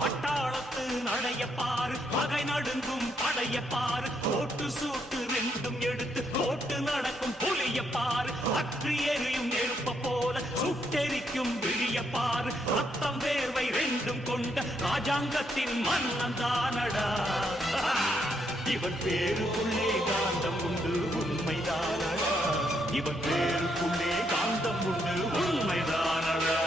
பட்டாளத்து நடைய பாரு, பகை நடுங்கும் படைய பாரு, கோட்டு சூட்டு ரெண்டும் எடுத்து கோட்டு நடக்கும் புலிய பாரு, அற்றி எரியும் நெருப்ப போல சுட்டெரிக்கும் விழிய பாரு, ரத்தம் வேர்வை ரெண்டும் கொண்ட ராஜாங்கத்தின் மன்னன் தானடா. இவன் பேருக்குள்ளே காந்தம் உண்டு உண்மைதானடா, இவன் பேருக்குள்ளே காந்தம் உண்டு உண்மைதானடா.